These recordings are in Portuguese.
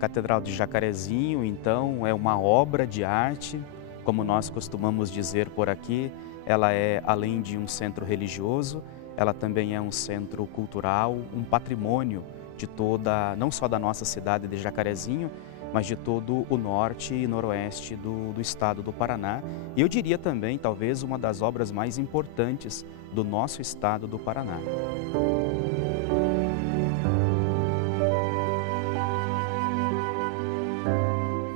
Catedral de Jacarezinho, então, é uma obra de arte, como nós costumamos dizer por aqui. Ela é, além de um centro religioso, ela também é um centro cultural, um patrimônio de toda, não só da nossa cidade de Jacarezinho, mas de todo o norte e noroeste do estado do Paraná. E eu diria também, talvez, uma das obras mais importantes do nosso estado do Paraná.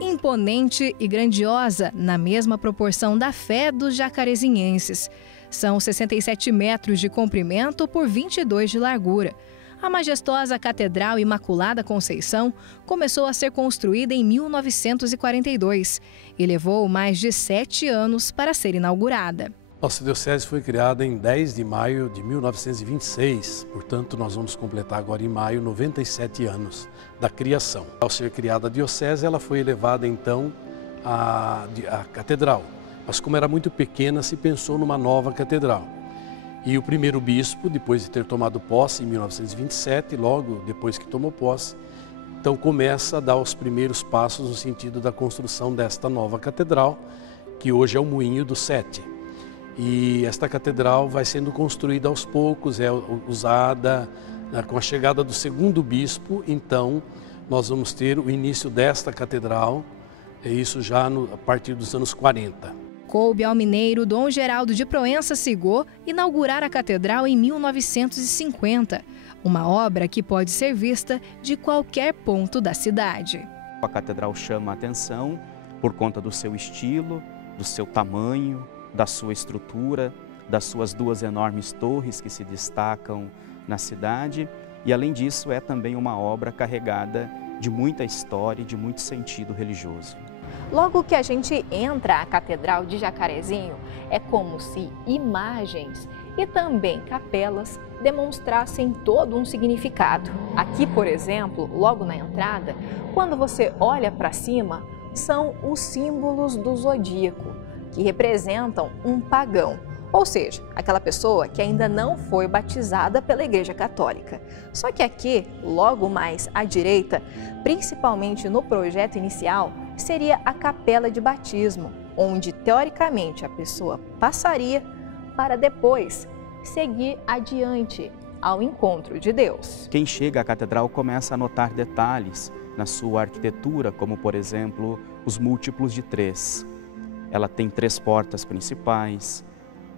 Imponente e grandiosa, na mesma proporção da fé dos jacarezinhenses. São 67 metros de comprimento por 22 de largura. A majestosa Catedral Imaculada Conceição começou a ser construída em 1942 e levou mais de 7 anos para ser inaugurada. Nossa diocese foi criada em 10 de maio de 1926, portanto nós vamos completar agora em maio 97 anos da criação. Ao ser criada a diocese, ela foi elevada então à catedral, mas como era muito pequena, se pensou numa nova catedral. E o primeiro bispo, depois de ter tomado posse em 1927, logo depois que tomou posse, então começa a dar os primeiros passos no sentido da construção desta nova catedral, que hoje é o Moinho do Sete. E esta catedral vai sendo construída aos poucos, é usada com a chegada do segundo bispo. Então nós vamos ter o início desta catedral, isso já a partir dos anos 40. Coube ao mineiro Dom Geraldo de Proença Sigor inaugurar a catedral em 1950, uma obra que pode ser vista de qualquer ponto da cidade. A catedral chama a atenção por conta do seu estilo, do seu tamanho, da sua estrutura, das suas 2 enormes torres que se destacam na cidade. E além disso, é também uma obra carregada de muita história e de muito sentido religioso. Logo que a gente entra à Catedral de Jacarezinho, é como se imagens e também capelas demonstrassem todo um significado. Aqui, por exemplo, logo na entrada, quando você olha para cima, são os símbolos do zodíaco, que representam um pagão, ou seja, aquela pessoa que ainda não foi batizada pela Igreja Católica. Só que aqui, logo mais à direita, principalmente no projeto inicial, seria a capela de batismo, onde teoricamente a pessoa passaria para depois seguir adiante ao encontro de Deus. Quem chega à catedral começa a notar detalhes na sua arquitetura, como por exemplo os múltiplos de 3. Ela tem 3 portas principais,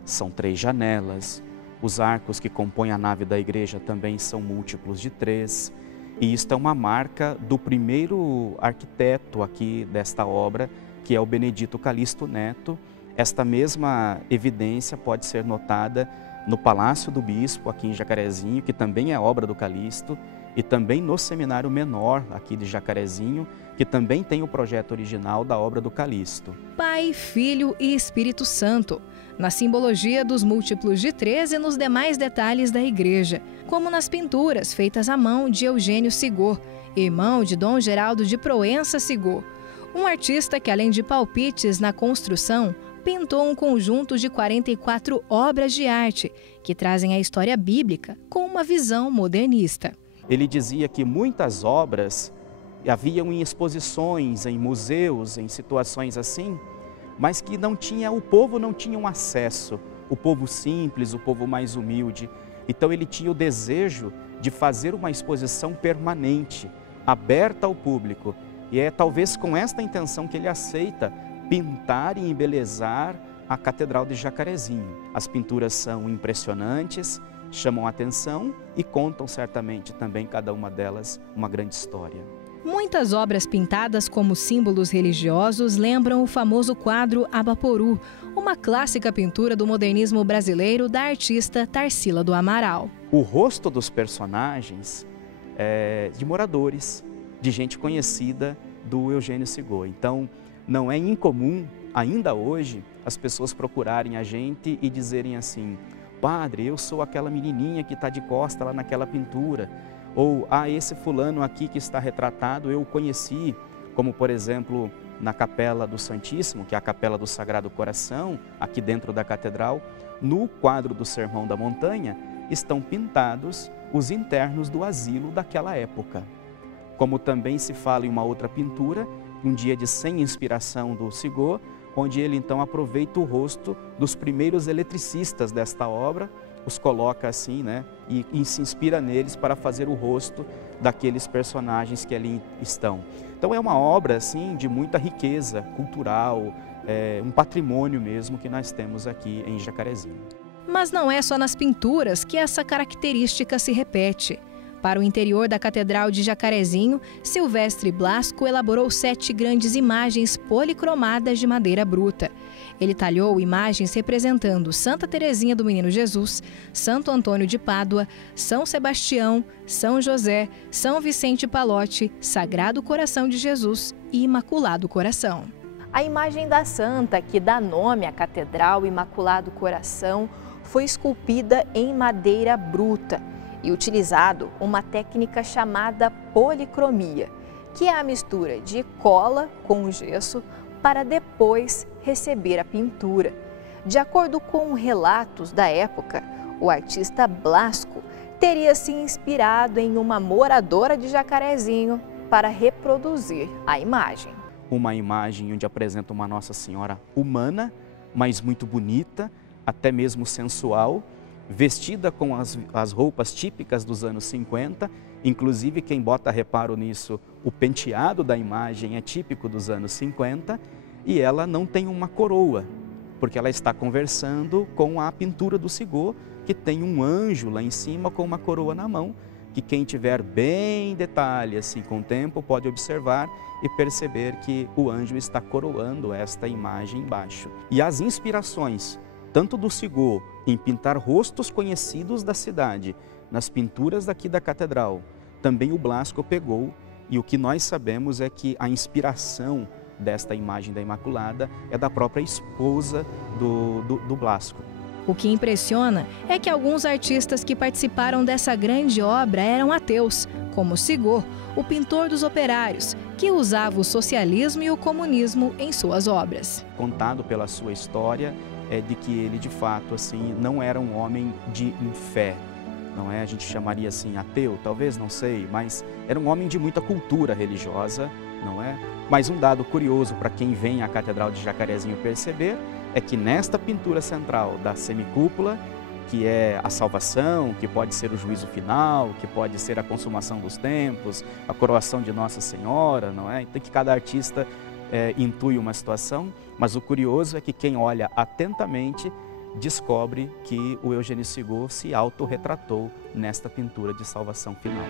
são 3 janelas, os arcos que compõem a nave da igreja também são múltiplos de 3. E isto é uma marca do primeiro arquiteto aqui desta obra, que é o Benedito Calixto Neto. Esta mesma evidência pode ser notada no Palácio do Bispo, aqui em Jacarezinho, que também é obra do Calixto, e também no Seminário Menor, aqui de Jacarezinho, que também tem o projeto original da obra do Calixto. Pai, Filho e Espírito Santo, na simbologia dos múltiplos de 3 e nos demais detalhes da igreja, como nas pinturas feitas à mão de Eugênio Sigor, irmão de Dom Geraldo de Proença Sigor, um artista que, além de palpites na construção, pintou um conjunto de 44 obras de arte que trazem a história bíblica com uma visão modernista. Ele dizia que muitas obras haviam em exposições, em museus, em situações assim, mas que o povo não tinha um acesso, o povo simples, o povo mais humilde. Então ele tinha o desejo de fazer uma exposição permanente, aberta ao público. E é talvez com esta intenção que ele aceita pintar e embelezar a Catedral de Jacarezinho. As pinturas são impressionantes, chamam a atenção e contam certamente também, cada uma delas, uma grande história. Muitas obras pintadas como símbolos religiosos lembram o famoso quadro Abaporu, uma clássica pintura do modernismo brasileiro da artista Tarsila do Amaral. O rosto dos personagens é de moradores, de gente conhecida do Eugênio Sigor. Então, não é incomum, ainda hoje, as pessoas procurarem a gente e dizerem assim: padre, eu sou aquela menininha que está de costa lá naquela pintura. Ou, esse fulano aqui que está retratado, eu o conheci, como por exemplo, na Capela do Santíssimo, que é a Capela do Sagrado Coração, aqui dentro da catedral, no quadro do Sermão da Montanha, estão pintados os internos do asilo daquela época. como também se fala em uma outra pintura, um dia de sem inspiração do Sigor, onde ele então aproveita o rosto dos primeiros eletricistas desta obra, os coloca assim, né, e se inspira neles para fazer o rosto daqueles personagens que ali estão. Então é uma obra assim de muita riqueza cultural, um patrimônio mesmo que nós temos aqui em Jacarezinho. Mas não é só nas pinturas que essa característica se repete. Para o interior da Catedral de Jacarezinho, Silvestre Blasco elaborou 7 grandes imagens policromadas de madeira bruta. Ele talhou imagens representando Santa Teresinha do Menino Jesus, Santo Antônio de Pádua, São Sebastião, São José, São Vicente Palote, Sagrado Coração de Jesus e Imaculado Coração. A imagem da Santa, que dá nome à Catedral Imaculado Coração, foi esculpida em madeira bruta e utilizado uma técnica chamada policromia, que é a mistura de cola com gesso para depois receber a pintura. De acordo com relatos da época, o artista Blasco teria se inspirado em uma moradora de Jacarezinho para reproduzir a imagem. Uma imagem onde apresenta uma Nossa Senhora humana, mas muito bonita, até mesmo sensual, vestida com as roupas típicas dos anos 50, inclusive quem bota reparo nisso, o penteado da imagem é típico dos anos 50, e ela não tem uma coroa, porque ela está conversando com a pintura do Sigor, que tem um anjo lá em cima com uma coroa na mão, que quem tiver bem detalhe assim com o tempo pode observar e perceber que o anjo está coroando esta imagem embaixo. E as inspirações, tanto do Sigor em pintar rostos conhecidos da cidade, nas pinturas daqui da catedral, também o Blasco pegou, e o que nós sabemos é que a inspiração desta imagem da Imaculada é da própria esposa do Blasco. O que impressiona é que alguns artistas que participaram dessa grande obra eram ateus, como Sigor, o pintor dos operários, que usava o socialismo e o comunismo em suas obras. Contado pela sua história é de que ele de fato assim não era um homem de fé, não é? A gente chamaria assim ateu, talvez, não sei, mas era um homem de muita cultura religiosa, não é? Mas um dado curioso para quem vem à Catedral de Jacarezinho perceber é que nesta pintura central da semicúpula, que é a salvação, que pode ser o juízo final, que pode ser a consumação dos tempos, a coroação de Nossa Senhora, não é? Então que cada artista intui uma situação, mas o curioso é que quem olha atentamente descobre que o Eugênio Sigor se autorretratou nesta pintura de salvação final.